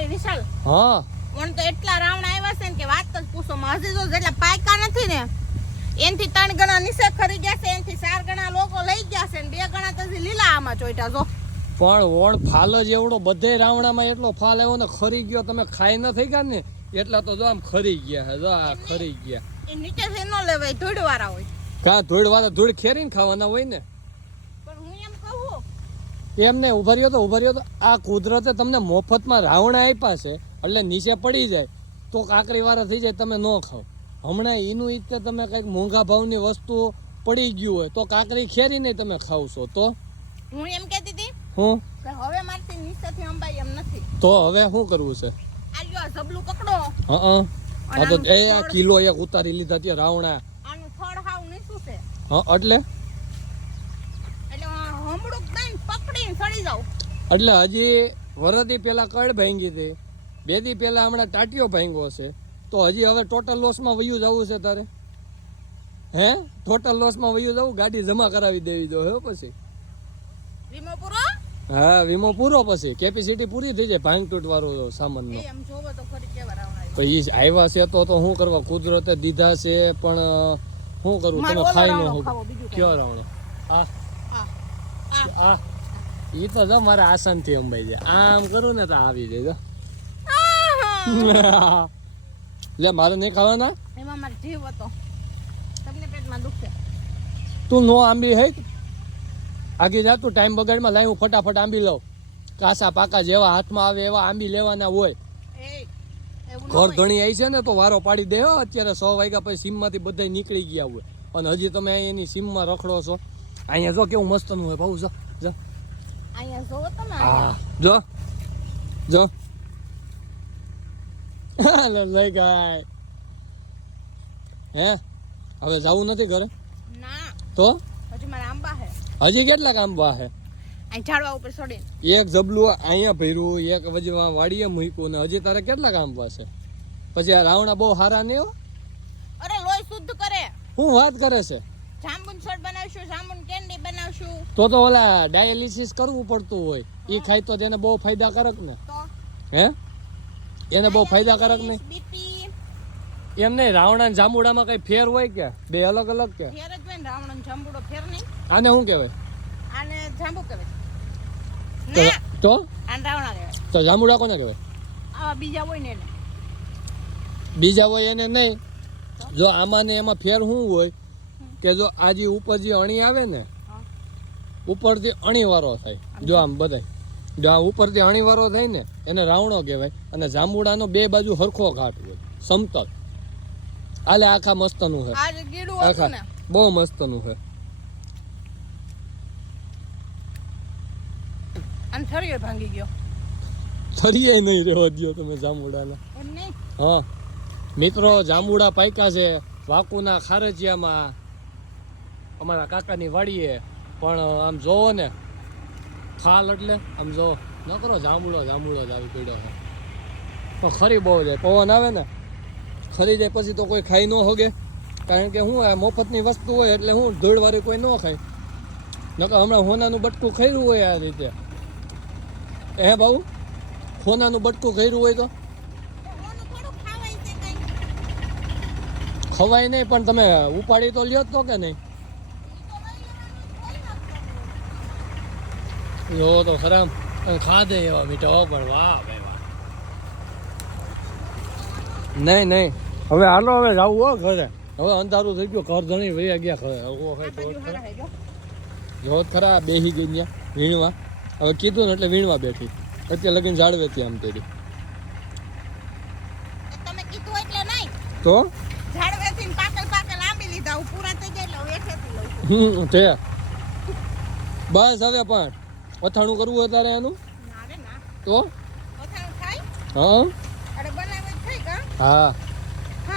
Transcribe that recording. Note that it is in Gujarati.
ભાઈ વિશાલ હા મને તો એટલા રાવણા આવ્યા છે ને કે વાત જ પૂછો હજી તો જેટલા પાયકા નથી ને એનથી 3 ગણા નીચે ખરી ગયા છે એનથી 4 ગણા લોકો લઈ ગયા છે ને 2 ગણા તો લીલા આમાં ચોઈટા જો પણ ઓણ ફાલ જ એવડો બધે રાવણામાં એટલો ફાલ આવ્યો ને ખરી ગયો તમે ખાઈ ન થઈ ગયા ને એટલા તો જો આમ ખરી ગયા હે જો આ ખરી ગયા એ નીચે થી ન લેવાય ધૂળ વાળા હોય કા ધૂળ વાળા ધૂળ ખેરીને ખાવાના હોય ને પણ હું એમ કહું એમને ઉભા રહ્યો તો આ કુદરતે તમને મફતમાં રાવણા આપ્યા છે એટલે નીચે પડી જાય તો કાકરી વાળા થઈ જાય તમે ન ખાઓ હમણાં એનું ઈતે તમે કંઈક મોંઘા ભાવની વસ્તુ પડી ગયું હોય તો કાકરી ખેરી નહીં તમે ખાવ છો તો હું એમ કહેતી હતી હું કે હવે મારથી નીચેથી અંબાઈ એમ નથી તો હવે શું કરવું છે આ લ્યો આ જબલું પકડો હા આ તો એ આ કિલો એક ઉતારી લીધા ત્યાં રાવણા આનું થડ હાવ નીચું છે હા એટલે હમડુક દઈને પકડીને ચડી જાવ એટલે હજી વરદી પેલા કડ ભાંગી હતી 2 દી પેલા હમણાં ટાટિયો ભાંગ્યો છે તો હજી હવે ટોટલ લોસમાં વયું જવું છે તારે હે ટોટલ લોસમાં વયું જવું ગાડી જમા કરાવી દેવી દો હે પછી વીમો પૂરો હા વીમો પૂરો પછી કેપેસિટી પૂરી થઈ જાય ભાંગ તૂટ વાળો સામાનનો એમ જોવો તો ખરી કેવા રાવણા પછી આવ્યા છે તો શું કરવા કુદરતે દીધા છે પણ શું કરવું તમે ખાઈ ન હોવ કયો રાવણો આ આ ઈ તો જો મારા આસાનથી અંબાઈ જાય આમ કરું ને તો આવી જાય લે મારે નહીં ખાવાના એમાં મારો જીવ હતો તમને પેટમાં દુખે તું નો આંબી હે આગી જા તું ટાઈમ બગાડમાં લાવી હું ફટાફટ આંબી લઉં કાસા પાકા જેવા હાથમાં આવે એવા આંબી લેવાના હોય ઘર ધણી આવી છે ને તો વારો પાડી દે અત્યારે 100 વાગ્યા પછી સીમમાંથી બધા નીકળી ગયા હોય અને હજી તમે એની સીમમાં રખડો છો અહીંયા જો કેવું મસ્તનું હોય ભાઉ જો અહીંયા જોવો તમે હા જો લઈ ગાય હે હવે જવું નથી ઘરે ના તો હજી મારા આંબા હે હજી કેટલા આંબા હે અહીં ઝાડવા ઉપર ચડીને એક જબલું અહીંયા ભર્યું એક વજવા વાડીએ મૂક્યું ને હજી તારે કેટલા આંબા છે પછી આ રાવણા બહુ સારા નહીં હો અરે લોહી શુદ્ધ કરે શું વાત કરે છે જાંબુન શોટ બનાવશું જાંબુન કેન્ડી બનાવશું તો ઓલા ડાયાલિસિસ કરવું પડતું હોય એ ખાય તો તેને બહુ ફાયદાકારક ને તો હે એને બહુ ફાયદાકારક નહીં બીપી એમ નહીં રાવણા ને જાંબુડામાં કઈ ફેર હોય કે બે અલગ અલગ કે ફેર જ હોય ને રાવણ ને જાંબુડો ફેર નહીં આને શું કહેવાય આને જાંબુ કહેવાય તો આને રાવણા કહેવાય તો જાંબુડા કોને કહેવાય આવા બીજા હોય ને એને બીજા હોય એને નહીં જો આમાં ને એમાં ફેર શું હોય કે જો આ જે ઉપર જે અણી આવે ને ઉપરથી અણી વાળો થાય જો આમ બધાય જો આ ઉપરથી અણી વાળો થાય ને એને રાવણો કહેવાય અને જાંબુડાનો 2 બાજુ હરખો ઘાટ હોય સમતલ આલે આખા મસ્તનું છે આ જે ગીડું હતું ને બહુ મસ્તનું છે અને થરિયો ભાંગી ગયો થરિયે નહીં રહેવા દો તમે જાંબુડાના એમ નહીં હા મિત્રો જાંબુડા પાક્યા છે વાકુના ખારજિયામાં અમારા કાકાની વાડીએ પણ આમ જોવો ને ખાલ એટલે આમ જો ન કરો જાંબુડો જ આવી પડ્યો છે પણ ખરી બહુ જાય પવન આવે ને ખરી જાય પછી તો કોઈ ખાઈ ન હોગે કારણ કે શું આ મફતની વસ્તુ હોય એટલે હું ધૂળવાળી કોઈ ન ખાય નકર હમણાં હોનાનું બટકું ખાયું હોય આ રીતે હે બાબુ હોનાનું બટકું ખાયું હોય તો ખવાય નહીં પણ તમે ઉપાડી તો લ્યો તો કે નહીં જો તો ખરામ ખાધે એવા મીઠા પણ વાહ ભાઈ વાહ નહીં હવે હાલો હવે જાવું હો ઘરે હવે અંધારું થઈ ગયું ઘર ધણી વૈયા ગયા ઘરે જોત ખરા બેસી ગઈ ત્યાં વીણવા હવે કીધું ને એટલે વીણવા બેઠી અત્યારે લગીને જાળવે ત્યાં આમ તેડી તમે કીધું એટલે નહીં તો ઝાડવેથી પાકલ આંબી લીધા હું પૂરા થઈ ગયા એટલે વેઠેથી લઉં તે બસ હવે પણ અથાણું કરવું હોય તારે એનું ના રે ના તો ઓથાણું થાય હા અરે બનાવે જ થાય કા હા